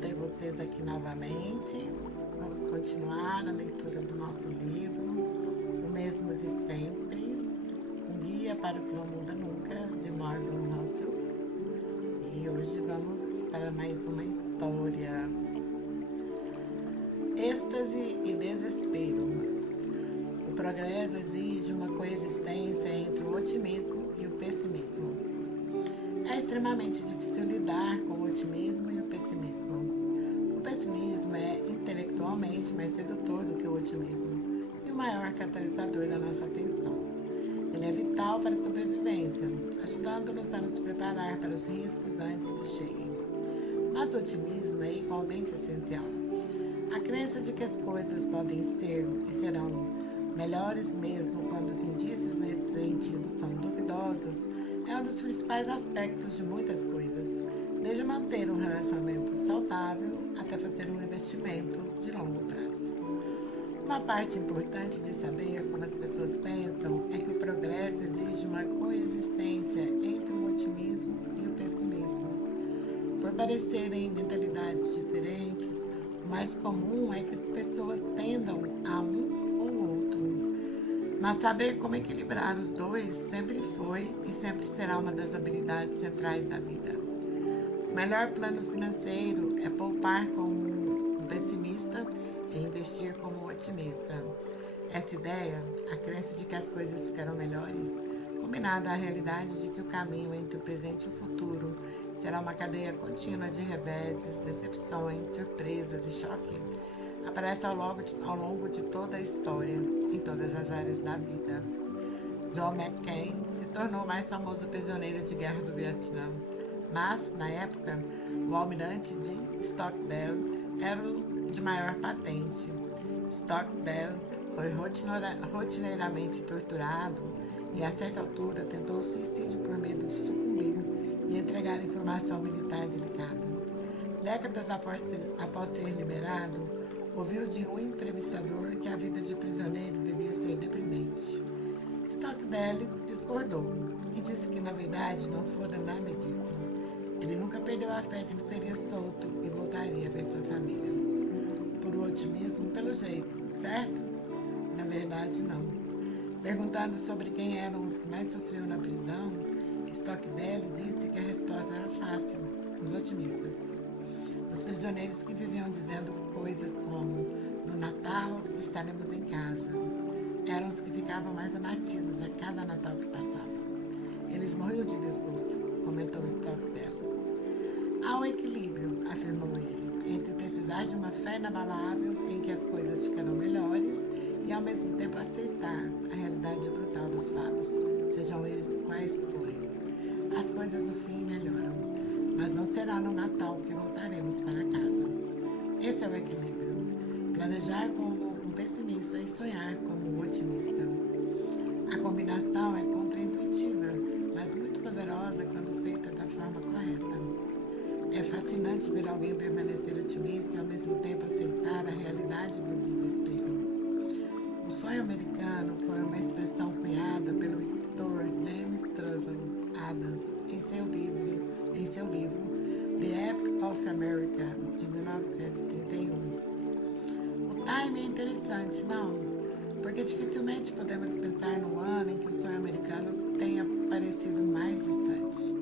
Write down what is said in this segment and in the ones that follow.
ter vocês aqui novamente. Vamos continuar a leitura do nosso livro, O Mesmo de Sempre, um guia para o que não muda nunca, de Morgan Housel. E hoje vamos para mais uma história. Êxtase e desespero. O progresso exige uma coexistência entre o otimismo e o pessimismo. É extremamente difícil lidar com o otimismo e o pessimismo. O pessimismo é intelectualmente mais sedutor do que o otimismo e o maior catalisador da nossa atenção. Ele é vital para a sobrevivência, ajudando-nos a nos preparar para os riscos antes que cheguem. Mas o otimismo é igualmente essencial. A crença de que as coisas podem ser e serão melhores mesmo quando os indícios nesse sentido são duvidosos é um dos principais aspectos de muitas coisas, desde manter um relacionamento saudável até fazer um investimento de longo prazo. Uma parte importante de saber como as pessoas pensam é que o progresso exige uma coexistência entre o otimismo e o pessimismo. Por parecerem mentalidades diferentes, o mais comum é que as pessoas tendam a um ou outro. Mas saber como equilibrar os dois sempre foi e sempre será uma das habilidades centrais da vida. O melhor plano financeiro é poupar como um pessimista e investir como um otimista. Essa ideia, a crença de que as coisas ficarão melhores, combinada à realidade de que o caminho entre o presente e o futuro será uma cadeia contínua de reveses, decepções, surpresas e choque, aparece ao longo de toda a história, em todas as áreas da vida. John McCain se tornou o mais famoso prisioneiro de guerra do Vietnã, mas, na época, o almirante de Stockdale era o de maior patente. Stockdale foi rotineiramente torturado e, a certa altura, tentou suicídio por medo de sucumbir e entregar informação militar delicada. Décadas após ser liberado, ouviu de um entrevistador que a vida de prisioneiro devia ser deprimente. Stockdale discordou e disse que na verdade não fora nada disso. Ele nunca perdeu a fé de que seria solto e voltaria a ver sua família. Por otimismo, pelo jeito, certo? Na verdade, não. Perguntando sobre quem eram os que mais sofriam na prisão, Stockdale disse que a resposta era fácil: os otimistas. Os prisioneiros que viviam dizendo coisas como no Natal estaremos em casa eram os que ficavam mais abatidos a cada Natal que passava. Eles morriam de desgosto, comentou Stockdale. Há um equilíbrio, afirmou ele, entre precisar de uma fé inabalável em que as coisas ficarão melhores e ao mesmo tempo aceitar a realidade brutal dos fatos, sejam eles quais forem. As coisas no fim melhoram, mas não será no Natal que voltaremos para casa. Esse é o equilíbrio. Planejar como um pessimista e sonhar como um otimista. A combinação é contraintuitiva, mas muito poderosa quando feita da forma correta. É fascinante ver alguém permanecer otimista e ao mesmo tempo aceitar a realidade do desespero. O sonho americano foi uma expressão cunhada pelo escritor James Russell Adams em seu livro The Epic of America, de 1931. O time é interessante, não? Porque dificilmente podemos pensar num ano em que o sonho americano tenha parecido mais distante.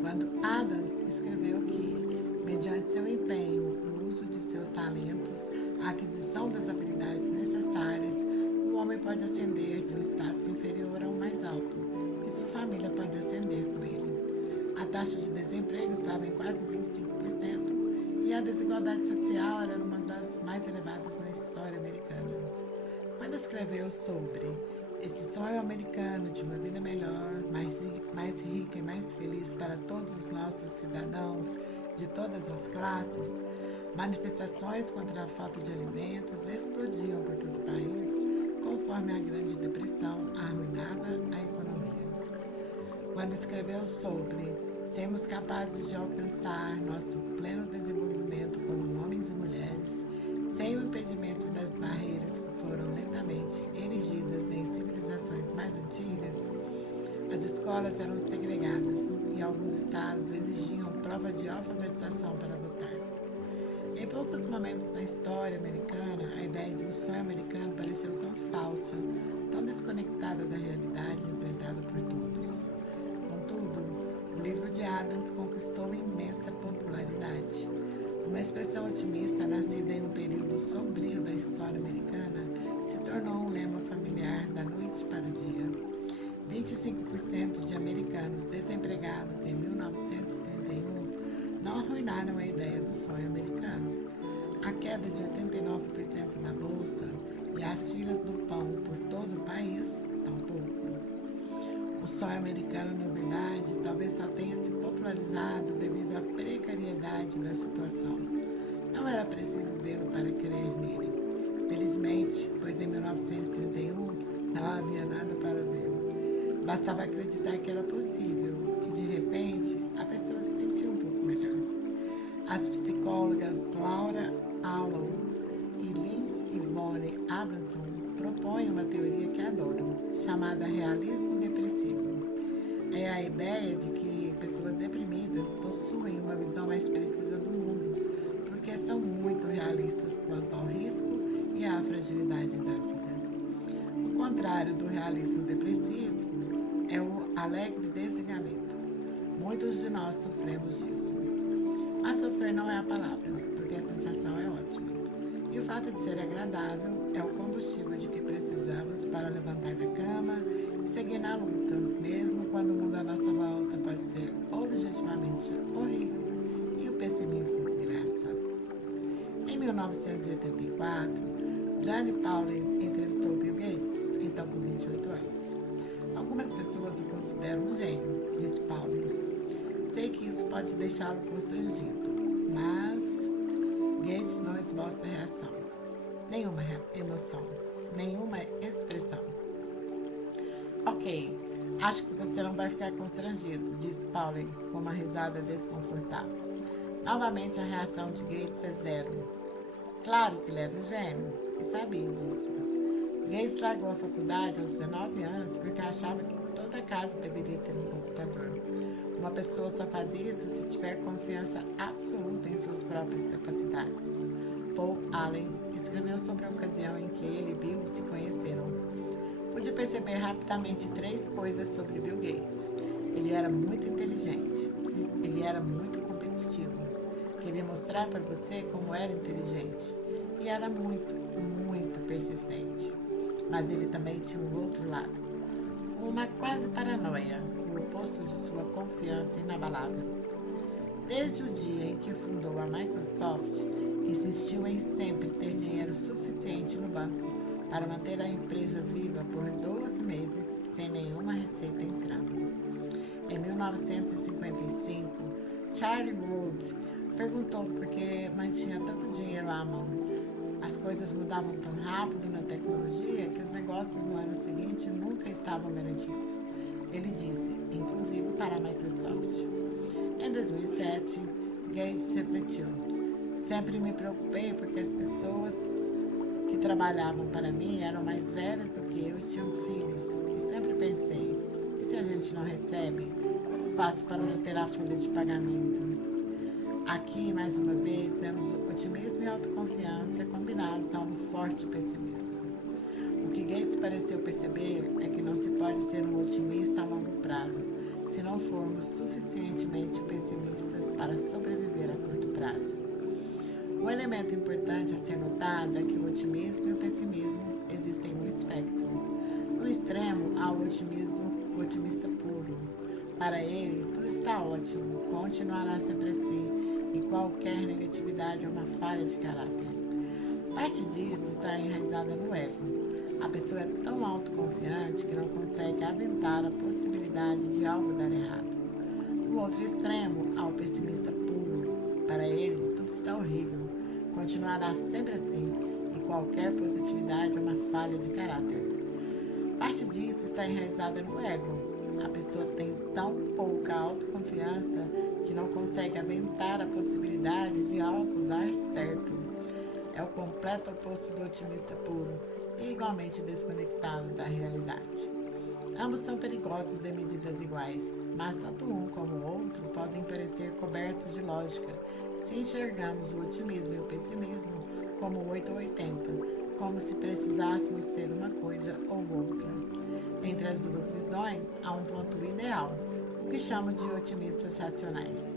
Quando Adams escreveu que, mediante seu empenho no uso de seus talentos, a aquisição das habilidades necessárias, o homem pode ascender de um status inferior a um mais alto, e sua família pode ascender com ele. A taxa de desemprego estava em quase 25% e a desigualdade social era uma das mais elevadas na história americana. Quando escreveu sobre esse sonho americano de uma vida melhor, mais rica e mais feliz para todos os nossos cidadãos de todas as classes, manifestações contra a falta de alimentos explodiam por todo o país, conforme a Grande Depressão arruinava a economia. Quando escreveu sobre sermos capazes de alcançar nosso pleno desenvolvimento como homens e mulheres, sem o impedimento das barreiras que foram lentamente erigidas em civilizações mais antigas, as escolas eram segregadas e alguns estados exigiam prova de alfabetização para votar. Em poucos momentos na história americana, a ideia de um sonho americano pareceu tão falsa, tão desconectada da realidade enfrentada por todos. Contudo, o livro de Adams conquistou imensa popularidade. Uma expressão otimista nascida em um período sombrio da história americana se tornou um lema familiar da noite para o dia. 25% de americanos desempregados em 1931 não arruinaram a ideia do sonho americano. A queda de 89% da bolsa e as filas do pão por todo o país, tampouco. O sonho americano, na verdade, talvez só tenha se popularizado devido à precariedade da situação. Não era preciso vê-lo para crer nele. Felizmente, pois em 1931 não havia nada para ver. Bastava acreditar que era possível e, de repente, a pessoa se sentiu um pouco melhor. As psicólogas Laura Allow e Lynn Yvonne Abramson propõem uma teoria que adoro, chamada realismo depressivo. É a ideia de que pessoas deprimidas possuem uma visão mais precisa do mundo, porque são muito realistas quanto ao risco e à fragilidade da vida. O contrário do realismo depressivo é o alegre desligamento. Muitos de nós sofremos disso. Mas sofrer não é a palavra, porque a sensação é ótima. E o fato de ser agradável é o combustível de que precisamos para levantar da cama e seguir na luta, mesmo quando o mundo à nossa volta pode ser objetivamente horrível e o pessimismo graça. Em 1984, Johnny Paulin entrevistou Bill Gates, então com 28 anos. Algumas pessoas o consideram um gênio, disse Paulin. Sei que isso pode deixá-lo constrangido, mas Gates não esboça reação, nenhuma emoção, nenhuma expressão. Ok, acho que você não vai ficar constrangido, disse Paulin com uma risada desconfortável. Novamente a reação de Gates é zero. Claro que ele era um gênio e sabia disso. Gates largou a faculdade aos 19 anos porque achava que toda casa deveria ter um computador. Uma pessoa só faz isso se tiver confiança absoluta em suas próprias capacidades. Paul Allen escreveu sobre a ocasião em que ele e Bill se conheceram. Pude perceber rapidamente 3 coisas sobre Bill Gates. Ele era muito inteligente. Ele era muito competitivo. Queria mostrar para você como era inteligente. E era muito, muito persistente. Mas ele também tinha um outro lado. Uma quase paranoia, o oposto de sua confiança inabalável. Desde o dia em que fundou a Microsoft, insistiu em sempre ter dinheiro suficiente no banco para manter a empresa viva por 12 meses sem nenhuma receita entrando. Em 1955, Charlie Rhodes perguntou por que mantinha tanto dinheiro à mão. As coisas mudavam tão rápido na tecnologia que os negócios no ano seguinte nunca estavam garantidos. Ele disse, inclusive para a Microsoft. Em 2007, Gates refletiu. Sempre me preocupei porque as pessoas que trabalhavam para mim eram mais velhas do que eu e tinham filhos. E sempre pensei, e se a gente não recebe, como faço para manter a folha de pagamento? Aqui, mais uma vez, vemos otimismo e autoconfiança combinados a um forte pessimismo. O que Gates pareceu perceber é que não se pode ser um otimista a longo prazo, se não formos suficientemente pessimistas para sobreviver a curto prazo. Um elemento importante a ser notado é que o otimismo e o pessimismo existem no espectro. No extremo, há o otimista puro. Para ele, tudo está ótimo, continuará sempre assim, e qualquer negatividade é uma falha de caráter. Parte disso está enraizada no ego. A pessoa é tão autoconfiante que não consegue aventar a possibilidade de algo dar errado. No outro extremo, há o pessimista puro. Para ele, tudo está horrível, continuará sempre assim, e qualquer positividade é uma falha de caráter. Parte disso está enraizada no ego. A pessoa tem tão pouca autoconfiança que não consegue aventar a possibilidade de algo dar certo. É o completo oposto do otimista puro e igualmente desconectado da realidade. Ambos são perigosos em medidas iguais, mas tanto um como o outro podem parecer cobertos de lógica, se enxergamos o otimismo e o pessimismo como 8 ou 80, como se precisássemos ser uma coisa ou outra. Entre as duas visões há um ponto ideal, o que chamo de otimistas racionais.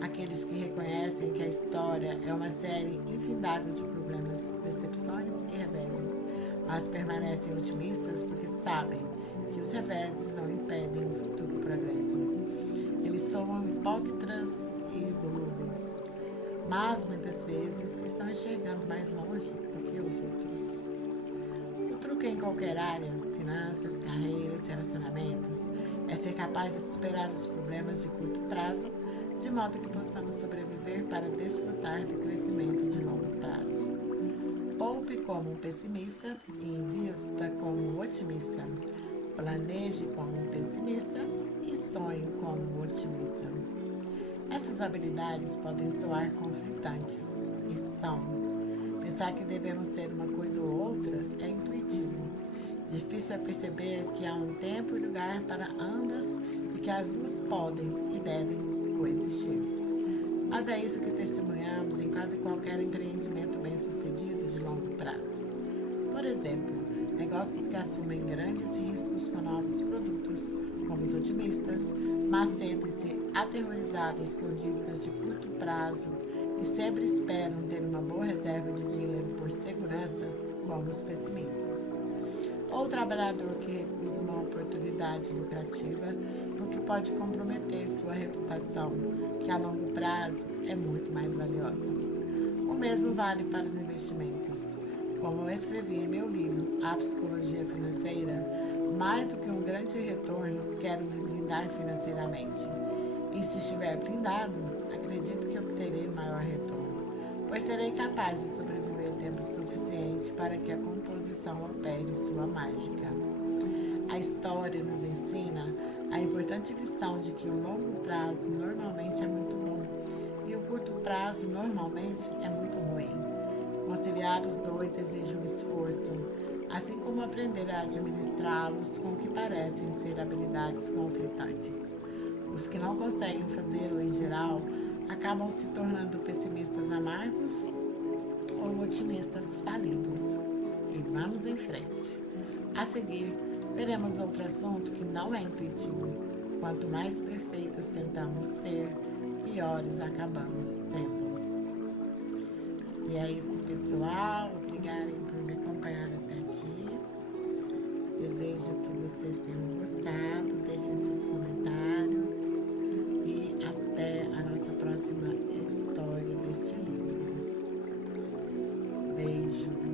Aqueles que reconhecem que a história é uma série infindável de problemas, decepções e reveses, mas permanecem otimistas porque sabem que os reveses não impedem o futuro progresso. Eles soam hipócritas e volúveis, mas muitas vezes estão enxergando mais longe do que os outros. O truque em qualquer área, finanças, carreiras, relacionamentos, é ser capaz de superar os problemas de curto prazo, de modo que possamos sobreviver para desfrutar do crescimento de longo prazo. Poupe como um pessimista e invista como um otimista. Planeje como um pessimista e sonhe como um otimista. Essas habilidades podem soar conflitantes, e são. Pensar que devemos ser uma coisa ou outra é intuitivo. Difícil é perceber que há um tempo e lugar para ambas e que as duas podem e devem coexistir. Mas é isso que testemunhamos em quase qualquer empreendimento bem-sucedido de longo prazo. Por exemplo, negócios que assumem grandes riscos com novos produtos, como os otimistas, mas sentem-se aterrorizados com dívidas de curto prazo e sempre esperam ter uma boa reserva de dinheiro por segurança, como os pessimistas. Ou o trabalhador que recusa uma oportunidade lucrativa porque pode comprometer sua reputação, que a longo prazo é muito mais valiosa. O mesmo vale para os investimentos. Como eu escrevi em meu livro A Psicologia Financeira, mais do que um grande retorno, quero me blindar financeiramente. E se estiver blindado, acredito que obterei o maior retorno, pois serei capaz de sobreviver tempo suficiente para que a composição opere sua mágica. A história nos ensina a importante lição de que o longo prazo normalmente é muito bom e o curto prazo normalmente é muito ruim. Conciliar os dois exige um esforço, assim como aprender a administrá-los com o que parecem ser habilidades conflitantes. Os que não conseguem fazê-lo em geral acabam se tornando pessimistas amargos ou otimistas falidos. E vamos em frente. A seguir, veremos outro assunto que não é intuitivo. Quanto mais perfeitos tentamos ser, piores acabamos sendo. E é isso, pessoal. Obrigada por me acompanhar até aqui. Desejo que vocês tenham gostado. Deixem seus comentários. E até a nossa próxima história deste livro. Beijo.